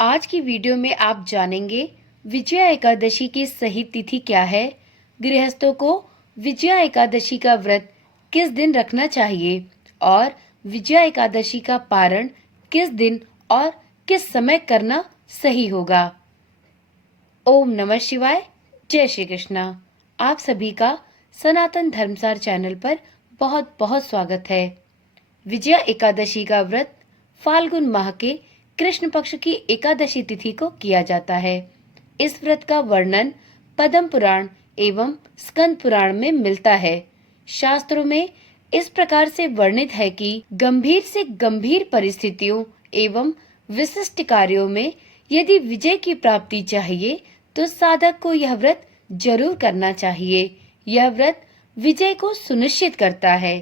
आज की वीडियो में आप जानेंगे विजया एकादशी की सही तिथि क्या है, गृहस्थों को विजया एकादशी का व्रत किस दिन रखना चाहिए और विजया एकादशी का पारण किस दिन और किस समय करना सही होगा। ओम नमः शिवाय। जय श्री कृष्णा। आप सभी का सनातन धर्मसार चैनल पर बहुत बहुत स्वागत है। विजया एकादशी का व्रत फाल्गुन माह के कृष्ण पक्ष की एकादशी तिथि को किया जाता है। इस व्रत का वर्णन पद्म पुराण एवं स्कंद पुराण में मिलता है। शास्त्रों में इस प्रकार से वर्णित है कि गंभीर से गंभीर परिस्थितियों एवं विशिष्ट कार्यों में यदि विजय की प्राप्ति चाहिए तो साधक को यह व्रत जरूर करना चाहिए। यह व्रत विजय को सुनिश्चित करता है।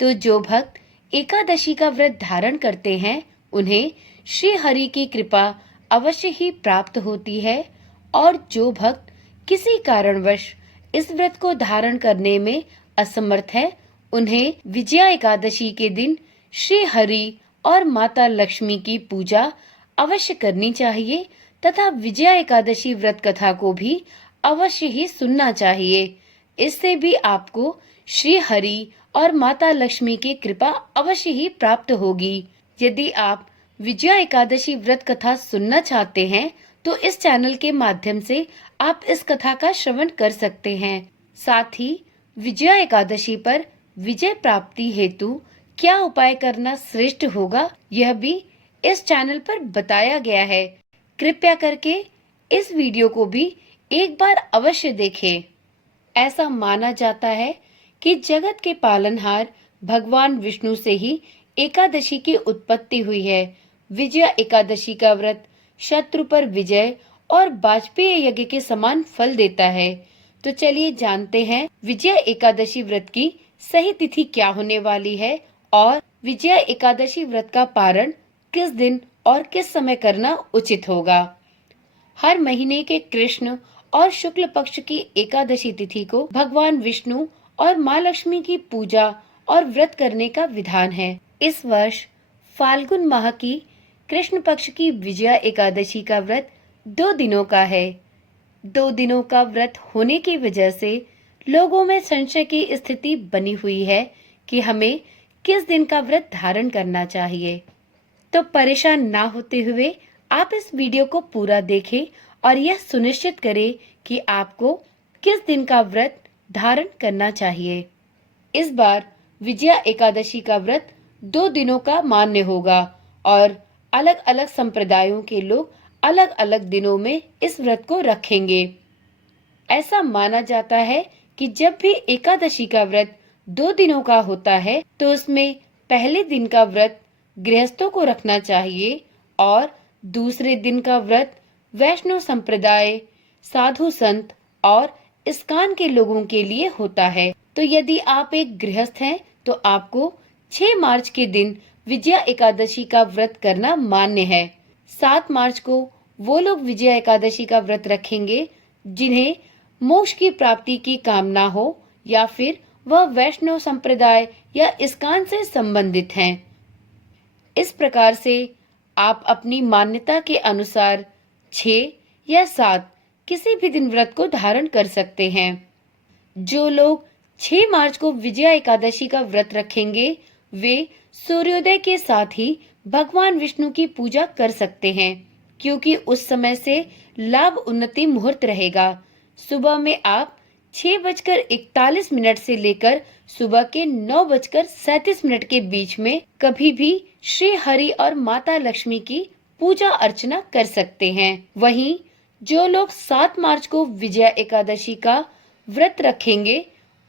तो जो भक्त एकादशी का व्रत धारण करते हैं उन्हें श्री हरि की कृपा अवश्य ही प्राप्त होती है, और जो भक्त किसी कारणवश इस व्रत को धारण करने में असमर्थ है उन्हें विजया एकादशी के दिन श्री हरि और माता लक्ष्मी की पूजा अवश्य करनी चाहिए तथा विजया एकादशी व्रत कथा को भी अवश्य ही सुनना चाहिए। इससे भी आपको श्री हरि और माता लक्ष्मी की कृपा अवश्य ही प्राप्त होगी। यदि आप विजया एकादशी व्रत कथा सुनना चाहते हैं तो इस चैनल के माध्यम से आप इस कथा का श्रवण कर सकते हैं। साथ ही विजया एकादशी पर विजय प्राप्ति हेतु क्या उपाय करना श्रेष्ठ होगा यह भी इस चैनल पर बताया गया है। कृपया करके इस वीडियो को भी एक बार अवश्य देखें। ऐसा माना जाता है कि जगत के पालनहार भगवान विष्णु से ही एकादशी की उत्पत्ति हुई है। विजया एकादशी का व्रत शत्रु पर विजय और वाजपेय यज्ञ के समान फल देता है। तो चलिए जानते हैं विजया एकादशी व्रत की सही तिथि क्या होने वाली है और विजया एकादशी व्रत का पारण किस दिन और किस समय करना उचित होगा। हर महीने के कृष्ण और शुक्ल पक्ष की एकादशी तिथि को भगवान विष्णु और माँ लक्ष्मी की पूजा और व्रत करने का विधान है। इस वर्ष फाल्गुन माह की कृष्ण पक्ष की विजया एकादशी का व्रत 2 दिनों का है। 2 दिनों का व्रत होने की वजह से लोगों में संशय की स्थिति बनी हुई है कि हमें किस दिन का व्रत धारण करना चाहिए। तो परेशान ना होते हुए आप इस वीडियो को पूरा देखें और यह सुनिश्चित करें कि आपको किस दिन का व्रत धारण करना चाहिए। इस बार विजया एकादशी का व्रत 2 दिनों का मान्य होगा और अलग अलग संप्रदायों के लोग अलग अलग दिनों में इस व्रत को रखेंगे। ऐसा माना जाता है कि जब भी एकादशी का व्रत 2 दिनों का होता है तो उसमें पहले दिन का व्रत गृहस्थों को रखना चाहिए और दूसरे दिन का व्रत वैष्णव संप्रदाय, साधु संत और इस्कान के लोगों के लिए होता है। तो यदि आप एक गृहस्थ हैं तो आपको 6 मार्च के दिन विजया एकादशी का व्रत करना मान्य है। 7 मार्च को वो लोग विजया एकादशी का व्रत रखेंगे जिन्हें मोक्ष की प्राप्ति की कामना हो या फिर वह वैष्णव संप्रदाय या इस्कान से संबंधित हैं। इस प्रकार से आप अपनी मान्यता के अनुसार 6 या 7 किसी भी दिन व्रत को धारण कर सकते हैं। जो लोग 6 मार्च को विजया एकादशी का व्रत रखेंगे वे सूर्योदय के साथ ही भगवान विष्णु की पूजा कर सकते हैं, क्योंकि उस समय से लाभ उन्नति मुहूर्त रहेगा। सुबह में आप 6:41 से लेकर सुबह के 9:37 के बीच में कभी भी श्री हरि और माता लक्ष्मी की पूजा अर्चना कर सकते हैं। वहीं जो लोग 7 मार्च को विजया एकादशी का व्रत रखेंगे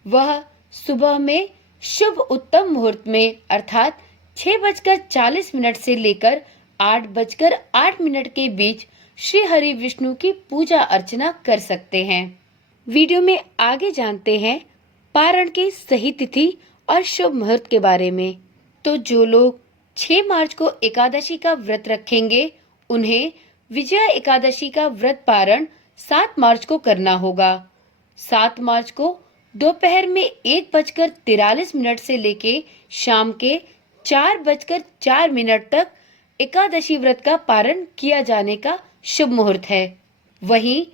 वह सुबह में शुभ उत्तम मुहूर्त में अर्थात 6:40 से लेकर 8:08 के बीच श्री हरि विष्णु की पूजा अर्चना कर सकते हैं। वीडियो में आगे जानते हैं पारण की सही तिथि और शुभ मुहूर्त के बारे में। तो जो लोग 6 मार्च को एकादशी का व्रत रखेंगे उन्हें विजया एकादशी का व्रत पारण 7 मार्च को करना होगा। 7 मार्च को दोपहर में 1:43 से लेके शाम के 4:04 तक एकादशी व्रत का पारण किया जाने का शुभ मुहूर्त है। वहीं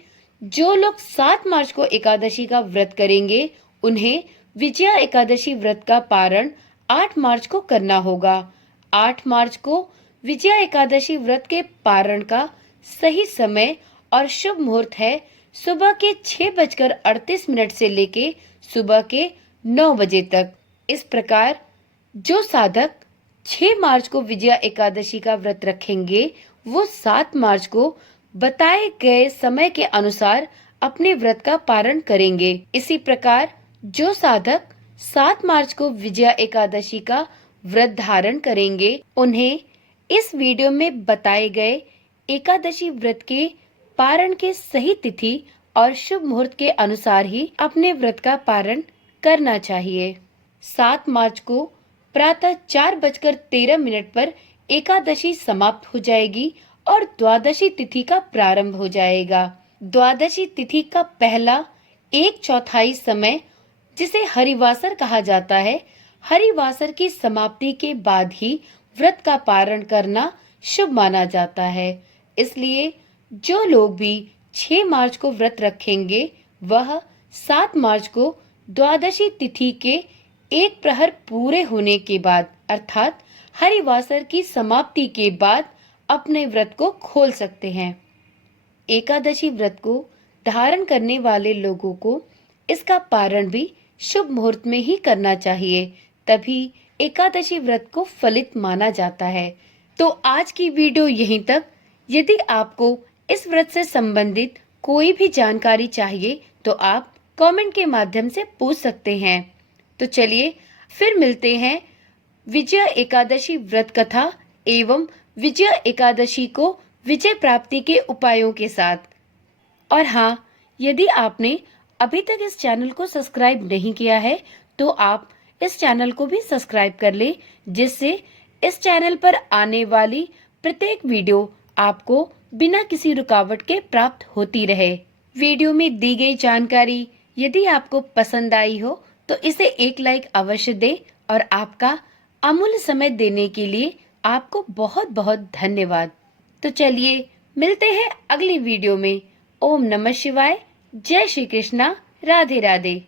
जो लोग 7 मार्च को एकादशी का व्रत करेंगे, उन्हें विजया एकादशी व्रत का पारण 8 मार्च को करना होगा। 8 मार्च को विजया एकादशी व्रत के पारण का सही समय और शुभ मुहूर्त है सुबह के 6:38 से लेके सुबह के 9 बजे तक। इस प्रकार जो साधक 6 मार्च को विजया एकादशी का व्रत रखेंगे, वो 7 मार्च को बताए गए समय के अनुसार अपने व्रत का पारण करेंगे। इसी प्रकार जो साधक 7 मार्च को विजया एकादशी का व्रत धारण करेंगे, उन्हें इस वीडियो में बताए गए एकादशी व्रत के पारण के सही तिथि और शुभ मुहूर्त के अनुसार ही अपने व्रत का पारण करना चाहिए। 7 मार्च को प्रातः 4:13 पर एकादशी समाप्त हो जाएगी और द्वादशी तिथि का प्रारंभ हो जाएगा। द्वादशी तिथि का पहला 1/4 समय, जिसे हरिवासर कहा जाता है, हरिवासर की समाप्ति के बाद ही व्रत का पारण करना शुभ माना जाता है। इसलिए जो लोग भी 6 मार्च को व्रत रखेंगे, वह 7 मार्च को द्वादशी तिथि के 1 प्रहर पूरे होने के बाद अर्थात हरिवासर की समाप्ति के बाद अपने व्रत को खोल सकते हैं। एकादशी व्रत को धारण करने वाले लोगों को इसका पारण भी शुभ मुहूर्त में ही करना चाहिए, तभी एकादशी व्रत को फलित माना जाता है। तो आज की वीडियो यहीं तक। यदि आपको इस व्रत से संबंधित कोई भी जानकारी चाहिए तो आप कमेंट के माध्यम से पूछ सकते हैं। तो चलिए फिर मिलते हैं विजया एकादशी व्रत कथा एवं विजया एकादशी को विजय प्राप्ति के उपायों के साथ। और हाँ, यदि आपने अभी तक इस चैनल को सब्सक्राइब नहीं किया है तो आप इस चैनल को भी सब्सक्राइब कर ले, जिससे इस चैनल पर आने वाली प्रत्येक वीडियो आपको बिना किसी रुकावट के प्राप्त होती रहे। वीडियो में दी गई जानकारी यदि आपको पसंद आई हो तो इसे एक लाइक अवश्य दें और आपका अमूल्य समय देने के लिए आपको बहुत बहुत धन्यवाद। तो चलिए मिलते हैं अगली वीडियो में। ओम नमः शिवाय। जय श्री कृष्णा। राधे राधे।